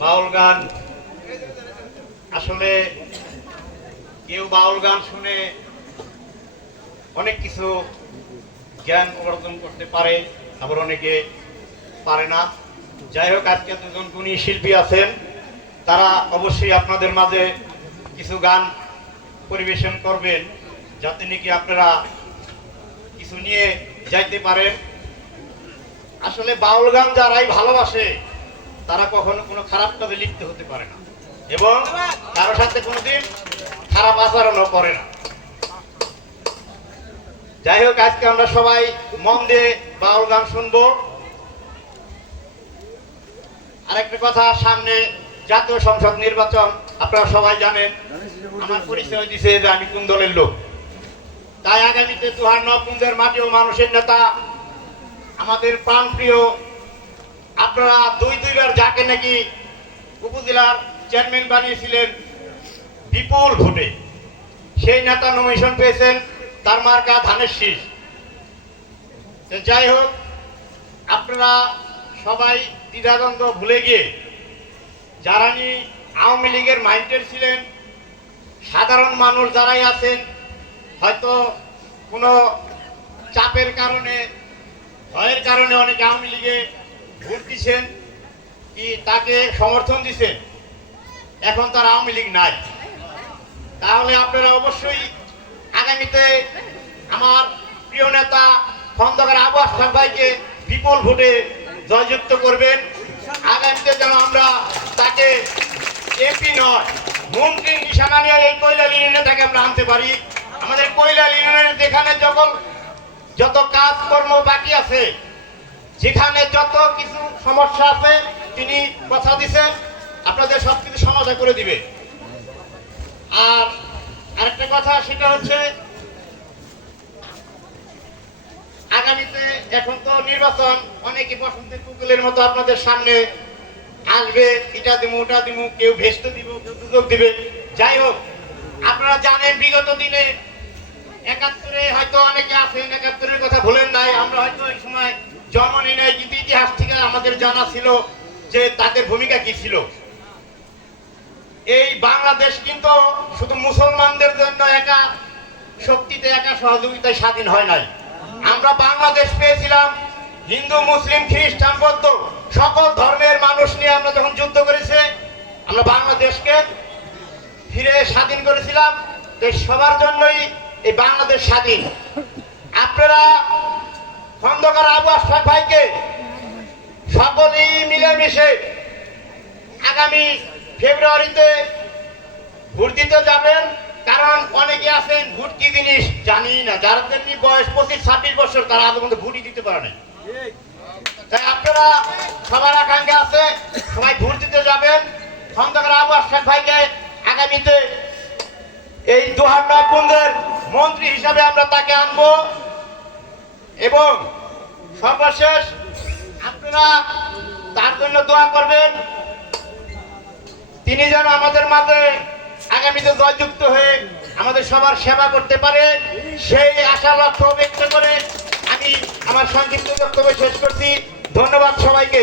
বাউল গান আসলে কেউ বাউল গান শুনে অনেক কিছু জ্ঞান অর্জন করতে পারে, আবার অনেকে পারে না। যাই হোক, আজকে দুজন গুণী শিল্পী আছেন, তারা অবশ্যই আপনাদের মাঝে কিছু গান পরিবেশন করবেন, যাতে নাকি আপনারা কিছু নিয়ে যাইতে পারেন। আসলে বাউল গান যারাই ভালোবাসে তারা কখনো কোনো খারাপ কাজে লিপ্ত হতে পারে না এবং কারোর সাথে কোনোদিন খারাপ আচরণও করে না। যাই হোক, আজকে আমরা সবাই মন দিয়ে বাউল গান শুনবো। আরেকটা কথা, সামনে জাতীয় সংসদ নির্বাচন, আপনারা সবাই জানেন। আমার পরিচয় দিছে যে আমি কোন দলের লোক, তাই আগামীতে চুহার নবকুঞ্জের মাটি ও মানুষের নেতা, আমাদের প্রাণপ্রিয়, আপনারা দুইবার যাকে নাকি উপজেলার চেয়ারম্যান বানিয়েছিলেন বিপুল ভোটে, সেই নেতা নমিনেশন পেয়েছেন, তার মার্কা ধানের শীষ। যাই হোক, আপনারা সবাই দ্বিধাদ্বন্দ্ব ভুলে গিয়ে যারা আওয়ামী লীগের মাইন্ডেড ছিলেন, সাধারণ মানুষ যারাই আছেন, হয়তো কোনো চাপের কারণে, ভয়ের কারণে অনেকে আওয়ামী লীগে ভোট দিচ্ছেন কি তাকে সমর্থন দিচ্ছেন, এখন তার আওয়ামী লীগ নাই। তাহলে আপনারা অবশ্যই আগামীতে আমার প্রিয় নেতা খন্দকার আবু আশরাফ ভাইকে বিপুল ভোটে জয়যুক্ত করবেন। আগামীতে যেন আমরা তাকে এমপি নয়, মন্ত্রীর নিশানা নিয়ে এই কৈলাল ইউনিয়নে তাকে আমরা আনতে পারি। আমাদের কৈলাল ইউনিয়নের যেখানে যত কাজকর্ম বাকি আছে, যেখানে যত কিছু সমস্যা আছে, তিনি কথা দিচ্ছেন আপনাদের সবকিছু সমাধান করে দিবে। আর আরেকটা কথা, সেটা হচ্ছে আগামীতে, এখন তো নির্বাচন, অনেকে বসন্তের কুকুলের মতো আপনাদের সামনে আসবে, এটা দিমু ওটা দিমু, কেউ ভেস্ত দিব, কেউ সুযোগ দিবে। যাই হোক, আপনারা জানেন বিগত দিনে ৭১-এ হয়তো অনেকে আছেন ৭১-এর কথা ভুলেন নাই, আমরা হয়তো এই সময় জন্ম নিই নাই, কিন্তু ইতিহাস থেকে আমাদের জানা ছিল যে তাদের ভূমিকা কি ছিল। এই বাংলাদেশ কিন্তু শুধু মুসলমানদের জন্য একা শক্তিতে, একা সহযোগিতায় স্বাধীন হয় নাই। আমরা বাংলাদেশ পেয়েছিলাম হিন্দু, মুসলিম, খ্রিস্টান, বৌদ্ধ সকল ধর্মের মানুষ নিয়ে আমরা যখন যুদ্ধ করেছে, আমরা বাংলাদেশকে ফিরে স্বাধীন করেছিলাম। তো সবার জন্যই এই বাংলাদেশ স্বাধীন। আপনারা খন্দকার আবু আশরাফ ভাইকে সকলেই মিলেমিশে আগামী ফেব্রুয়ারিতে ভোট দিতে যাবেন, কারণ অনেকে আছেন ভোট কি জিনিস জানি না, যারা তেমনি বয়স 25-26 বছর, তারা আদৌ মধ্যে ভোটই দিতে পারে না। তাই আপনারা সবার আকাঙ্ক্ষা আছে, সবাই ভোট দিতে যাবেন। খন্দকার আবু আশরাফ ভাইকে আগামীতে এই চুহার নবকুঞ্জের মন্ত্রী হিসাবে আমরা তাকে আনবো। এবং সর্বশেষ আপনারা তার জন্য দোয়া করবেন, তিনি যেন আমাদের মাঝে আগামীতে জয়যুক্ত হয়ে আমাদের সবার সেবা করতে পারে, সেই আশা লক্ষ্য ব্যক্ত করে আমি আমার সংক্ষিপ্ত বক্তব্য শেষ করছি। ধন্যবাদ সবাইকে।